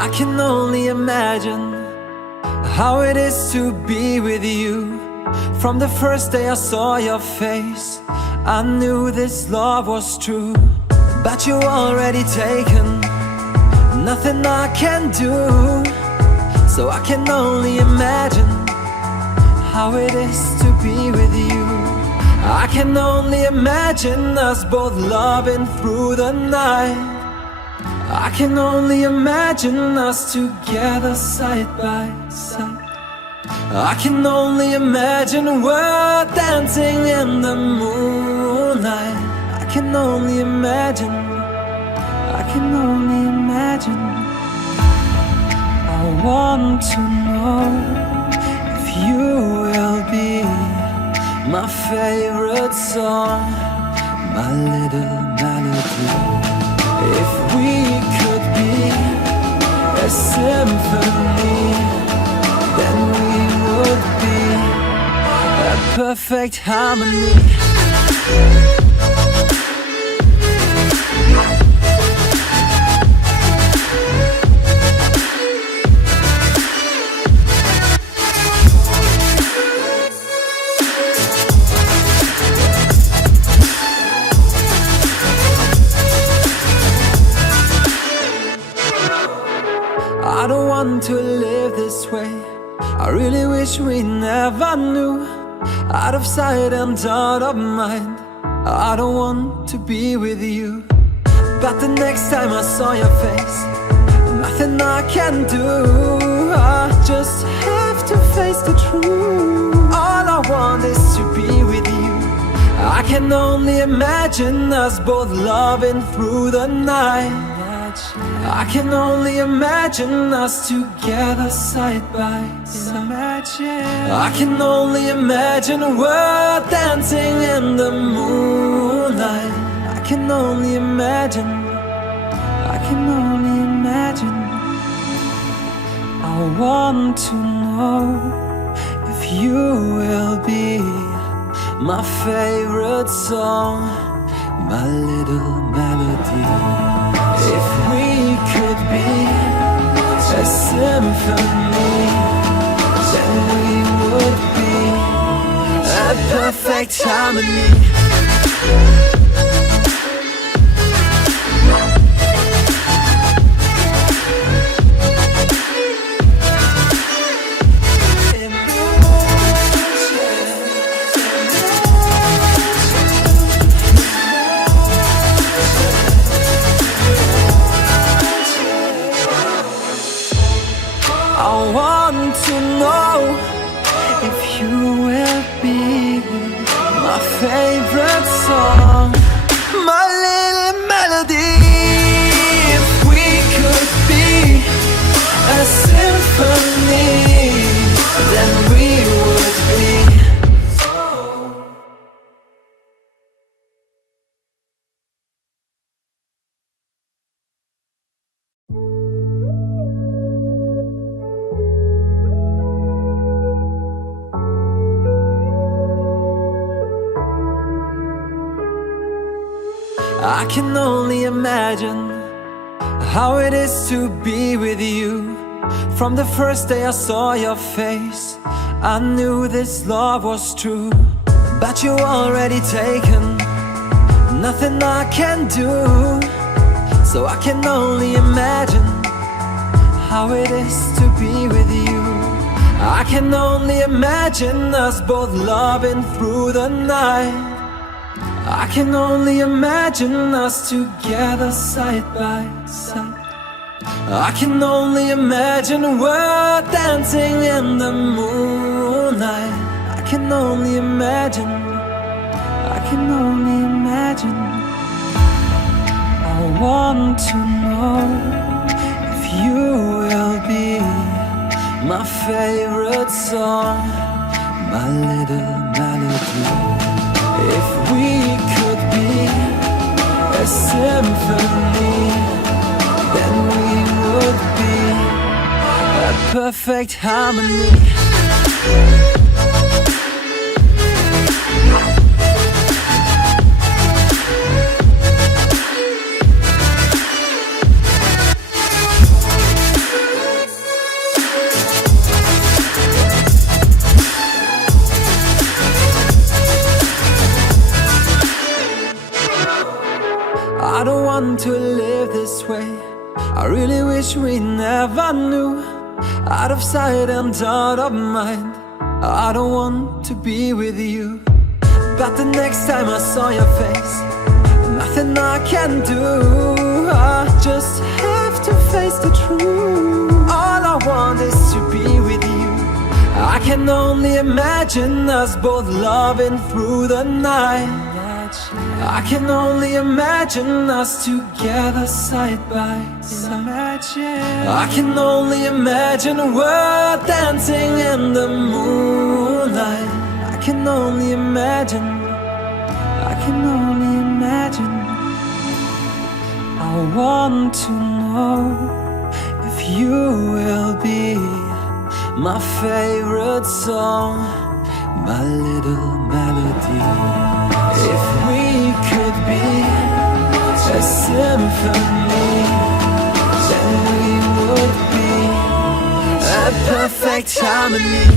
I can only imagine how it is to be with you. From the first day I saw your face, I knew this love was true. But you already taken, nothing I can do. So I can only imagine how it is to be with you. I can only imagine us both loving through the night. I can only imagine us together side by side. I can only imagine we're dancing in the moonlight. I can only imagine, I can only imagine. I want to know if you will be my favorite song, my little melody. If we could be a symphony, then we would be a perfect harmony. I don't want to live this way. I really wish we never knew. Out of sight and out of mind, I don't want to be with you. But the next time I saw your face, nothing I can do. I just have to face the truth. All I want is to be with you. I can only imagine us both loving through the night. I can only imagine us together side by side. I can only imagine we're dancing in the moonlight. I can only imagine, I can only imagine. I want to know if you will be my favorite song, my little melody. If we could be a symphony, then we would be a perfect harmony. I want to know if you will be my favorite song, my little melody. If we could be a symphony, then we would be. I can only imagine how it is to be with you. From the first day I saw your face, I knew this love was true. But you already taken, nothing I can do. So I can only imagine how it is to be with you. I can only imagine us both loving through the night. I can only imagine us together side by side. I can only imagine we're dancing in the moonlight. I can only imagine, I can only imagine. I want to know if you will be my favorite song, my little melody. If we could be a symphony, then we would be a perfect harmony. I really wish we never knew. Out of sight and out of mind, I don't want to be with you. But the next time I saw your face, nothing I can do. I just have to face the truth. All I want is to be with you. I can only imagine us both loving through the night. I can only imagine us together side by side. I can only imagine we're dancing in the moonlight. I can only imagine. I can only imagine. I want to know if you will be my favorite song, my little melody. If we could be a symphony, then we would be a perfect harmony.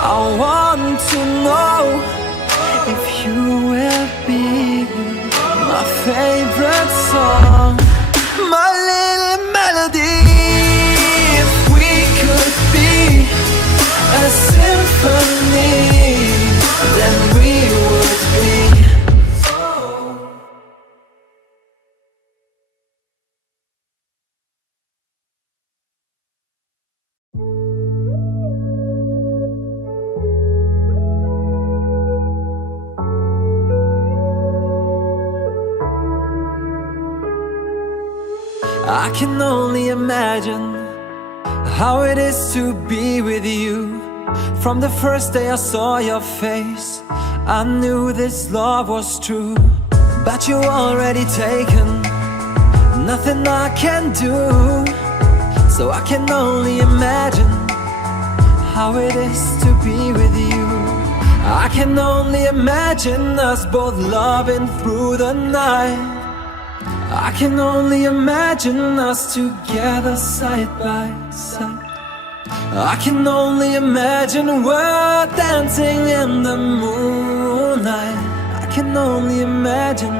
I want to know if you will be my favorite song, my little melody. If we could be a symphony, then we would be. I can only imagine how it is to be with you. From the first day I saw your face, I knew this love was true. But you're already taken, nothing I can do. So I can only imagine how it is to be with you. I can only imagine us both loving through the night. I can only imagine us together side by side. I can only imagine we're dancing in the moonlight. I can only imagine.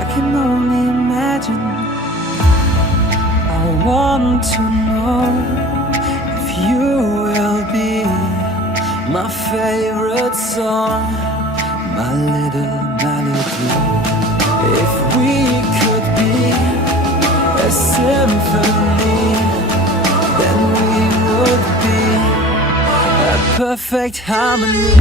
I can only imagine. I want to know if you will be my favorite song, my little melody. If we could be a symphony, then we would be a perfect harmony.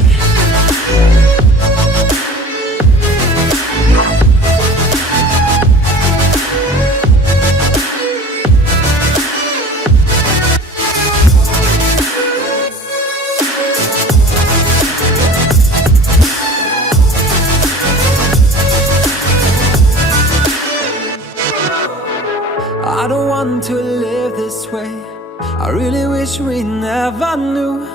I don't want to live this way. I really wish we never knew.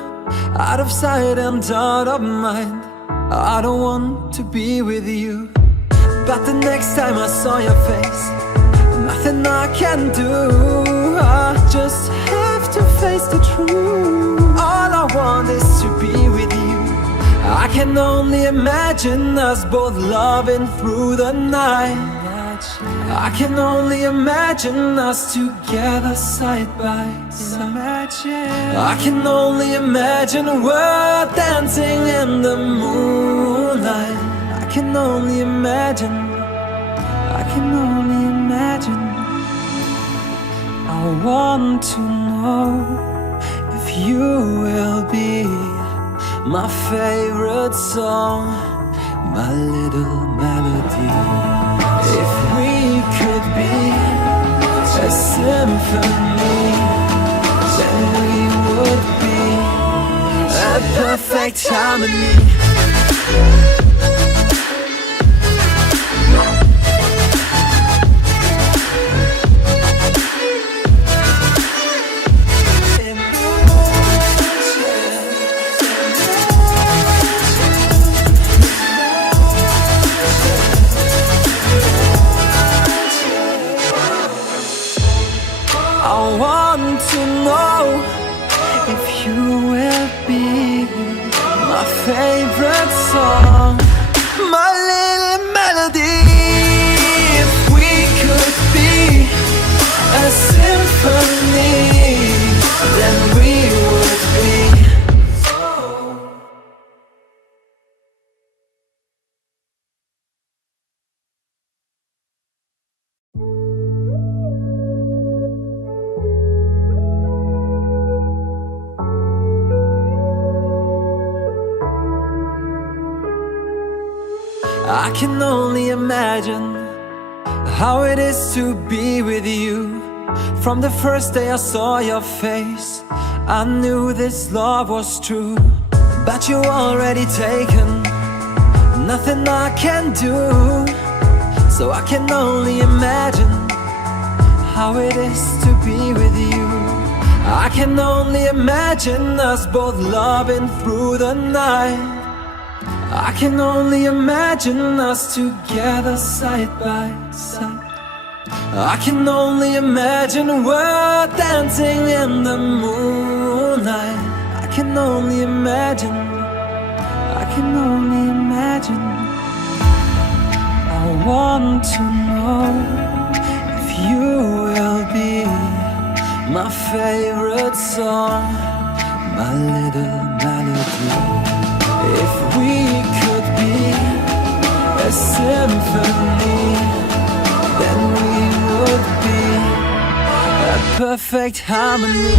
Out of sight and out of mind, I don't want to be with you. But the next time I saw your face, nothing I can do. I just have to face the truth. All I want is to be with you. I can only imagine us both loving through the night. I can only imagine us together side by side. I can only imagine we're dancing in the moonlight. I can only imagine. I can only imagine. I want to know if you will be my favorite song, my little melody. If we could be a symphony, then we would be a perfect harmony. to know if you will be my favorite song, my little melody. If we could be a symphony, then we would be. I can only imagine how it is to be with you. From the first day I saw your face, I knew this love was true. But you already taken, nothing I can do. So I can only imagine how it is to be with you. I can only imagine us both loving through the night. I can only imagine us together side by side. I can only imagine we're dancing in the moonlight. I can only imagine, I can only imagine. I want to know if you will be my favorite song, my little melody. If we could be a symphony, then we would be a perfect harmony.